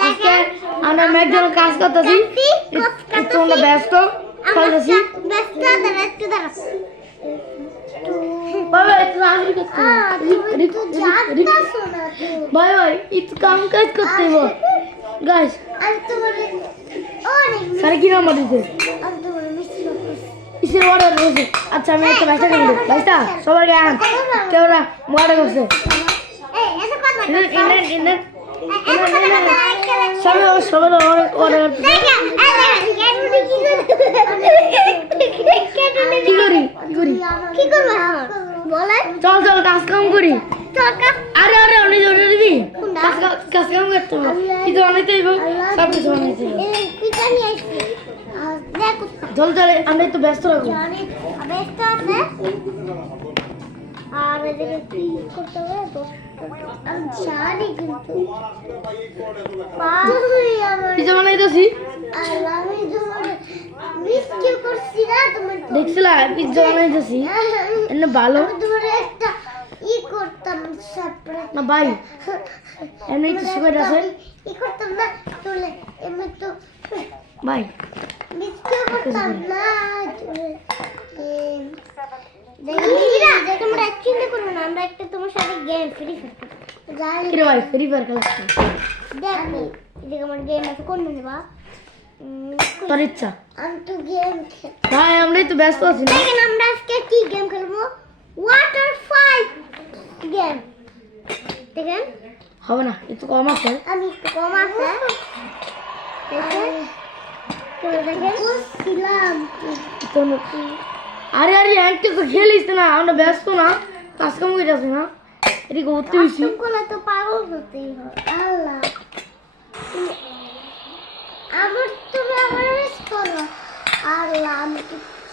আজকে আমরা ম্যাকডোনাল্ড কাজ করতেছি তোমরা ব্যস্ত খেলতেছি ভাই ভাই একটু কাম কাজ করতে হইব গাইস স্যার কি নাম্বার দিতে কিসের অর্ডার করেছে আচ্ছা আমি একটা ভাইসা দেবো ভাইসা সবার গান কেউ না অর্ডার করছে সবাই অর্ডার করছে চল চল কাজ কাম করি আরে আরে অনেক অর্ডার দিবি কাজ কাম করতে হবে কিছু অনেকটাই সব কিছু অনেকটাই চল চলে আমরা একটু ব্যস্ত রাখবো আর এদিকে কি করতে হবে আমি জানি কিন্তু কিছু বানাইতেছি আমি তোমার মিস কি করছি না তোমার দেখছিলা পিজ্জা বানাইতেছি এনে ভালো তোমার একটা করতাম সারপ্রাইজ না ভাই এমনি তো সুগার আছে করতাম না তোলে এমনি তো ভাই মিস কি করতাম না তোমরা চিন্তা করো না আমরা একটা তোমার সাথে গেম ফ্রি ফায়ার কি রে ভাই ফ্রি ফায়ার খেলাচ্ছি দেখ এদিকে আমার গেম আছে কোন নেবা তোর ইচ্ছা আমি তো গেম ভাই আমরাই তো ব্যস্ত আছি না দেখেন আমরা আজকে কি গেম খেলবো ওয়াটার ফাইট গেম দেখেন হবে না একটু কম আছে আমি একটু কম আছে দেখেন ছিলাম আরে আরে একটা তো খেলিস না আমরা ব্যস্ত না কাজ কাম করে আছি না এদিকে করতে হয়েছি তো পাগল হতেই হয় আল্লাহ আমার তুমি আমার মিস করো আল্লাহ আমি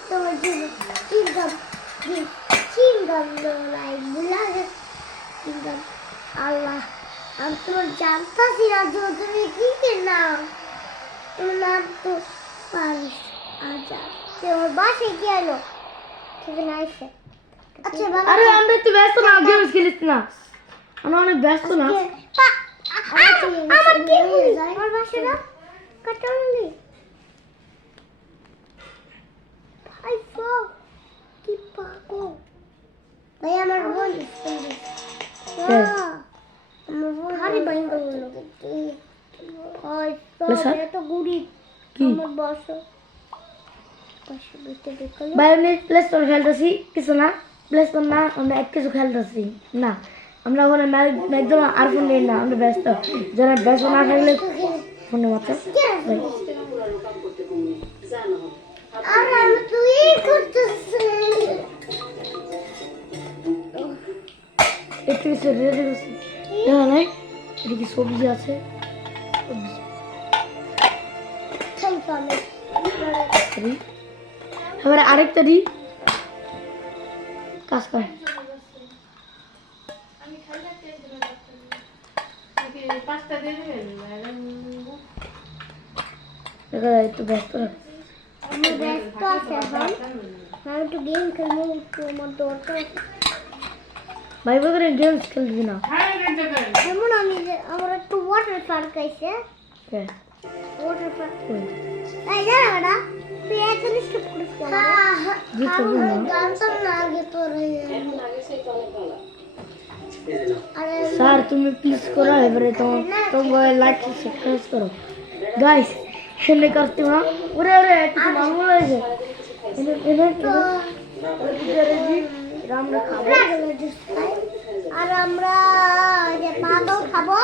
তোমার জন্য চিংগাম লাই বুলাগে চিংগাম আল্লাহ আমি তোমার জানতাছি না যে তুমি কি নাও তোমার নাম তো পারিস আচ্ছা তোমার বাসায় কি এলো ঠিক না এসে আচ্ছা বাবা আরে আমরা একটু ব্যস্ত না গেম খেলিস না আমরা অনেক ব্যস্ত না আমার কি হলো আমার বাসায় না কাটালি ভাই ফো কি পাগল ভাই আমার বোন আমার বোন হারি বাইঙ্গা বললো ভাই এত গুড়ি আমার বসো ভাই আমি প্লে স্টোর খেলতেছি কিছু না প্লে স্টোর না আমরা এক কিছু খেলতেছি না আমরা ওখানে ম্যাকডোনাল্ড আর ফোন নেই না আমরা ব্যস্ত যারা ব্যস্ত না থাকলে ফোনে মাত্র আর আমি তুই করতেছি একটু কিছু রেডি করছি দেখা নাই এদিকে সবজি আছে এবারে আরেকটা দিই কাজ কর একটু ব্যস্ত রাখছি আমি ব্যস্ত আছি এখন আমি একটু গেম খেলবো একটু আমার দরকার ভাই বলে গেমস খেলবি না যেমন আমি আমার একটু ওয়াটার পার্ক আছে হ্যাঁ ওয়াটার পার্ক এই জানা না তুই এত নিষ্ঠ করিস কেন জানতাম না আগে তোর স্যার তুমি প্লিজ করো এবারে তোমার লাইক সাবস্ক্রাইব করো গাইস এনে করতে না ওরে ওরে কিছু মামুল আছে এনে আমরা খাবো আর আমরা যে পাগল খাবো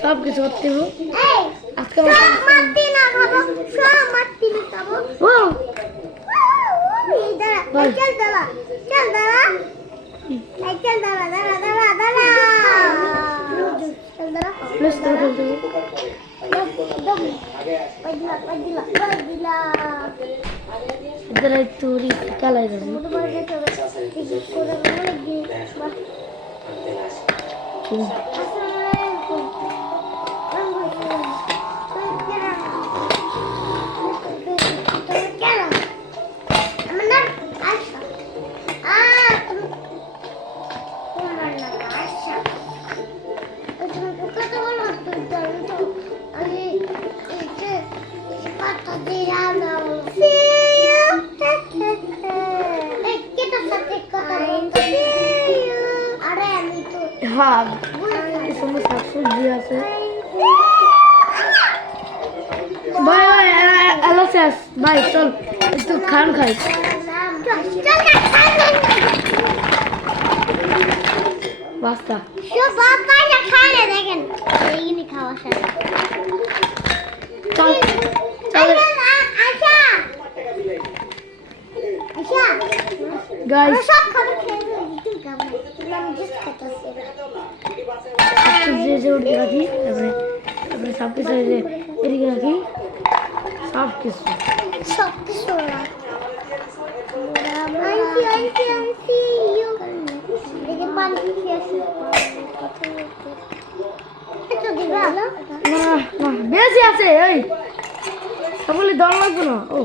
সব কিছু করতে হবে এই আজকে মাটি না খাবো সব মাটি না খাবো ও এই দাঁড়া চল দাঁড়া চল দাঁড়া এই চল দাঁড়া দাঁড়া দাঁড়া দাঁড়া চল দাঁড়া প্লিজ তো খেলতে হবে इधर एक टूरी क्या लाई रही সুন্দর শাকসবজি আছে ভাই ভাই এলো শেষ ভাই চল একটু খান খাই বাস্তা চল চল গাইস সবজি যে উঠে রাখি তারপরে সব কিছু এদিকে রাখি সব কিছু না না বেশি আছে এই সকলে দম লাগবে না ও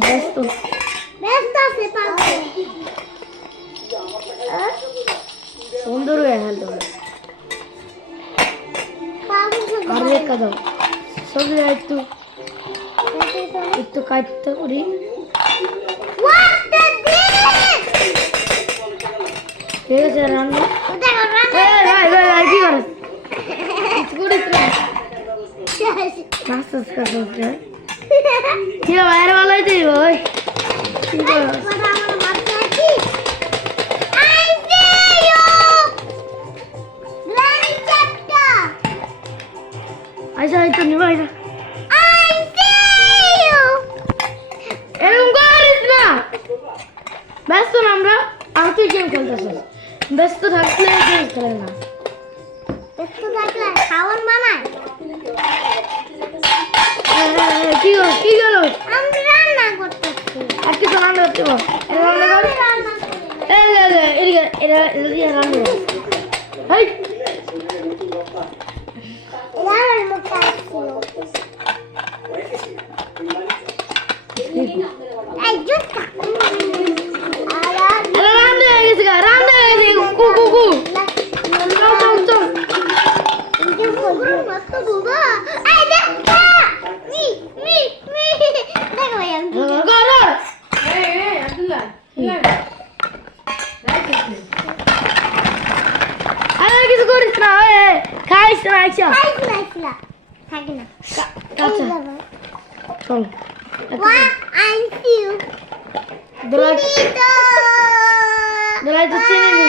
ব্যস্ত সুন্দর হয়ে গেল আর রেখা দাও সবজি একটু একটু কাটতে করি ঠিক আছে রান্না কি করে নাস্তা করতে কি বাইরে ভালোই দিই ভাই কি করো আচ্ছা এই তো নিবা এটা এরকম করিস না ব্যস্ত না আমরা আর তুই গেম খেলতেছিস ব্যস্ত থাকলে গেম খেলে না কি গেল আর কিছু রান্না করতে বল কিছু করিস না খাইস না আচ্ছা চল দলাই তো চিনি নি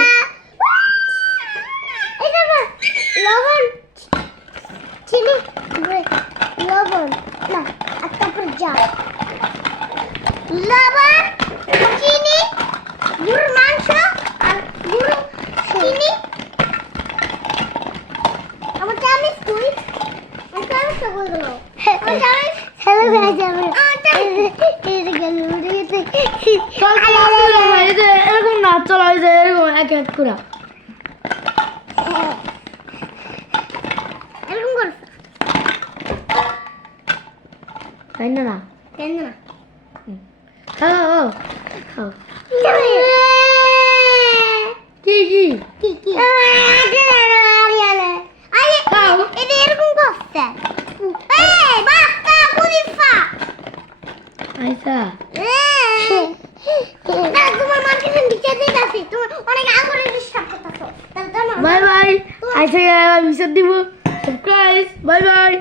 লবণ চিনি লবণ না আর তারপর যা লবণ চিনি গুড় মাংস আর গুড় চিনি আমার চামিচ তুই আমার চামিচ তো বল গেল আমার চামিচ ছেলে হয়ে যাবে এরকম না চলো এরকম এক এক করে এরকম কর তাই না কেন না খাও খাও কি কি কি কি এটা এরকম করতে এই বাস্তা পুলিশা আইসা তোমার মার্কেটিং দিতে দিতেছি তুমি অনেক আগে ডিস্টার্ব করতেছো বাই বাই আইসা বিচার দিব সাবস্ক্রাইব বাই বাই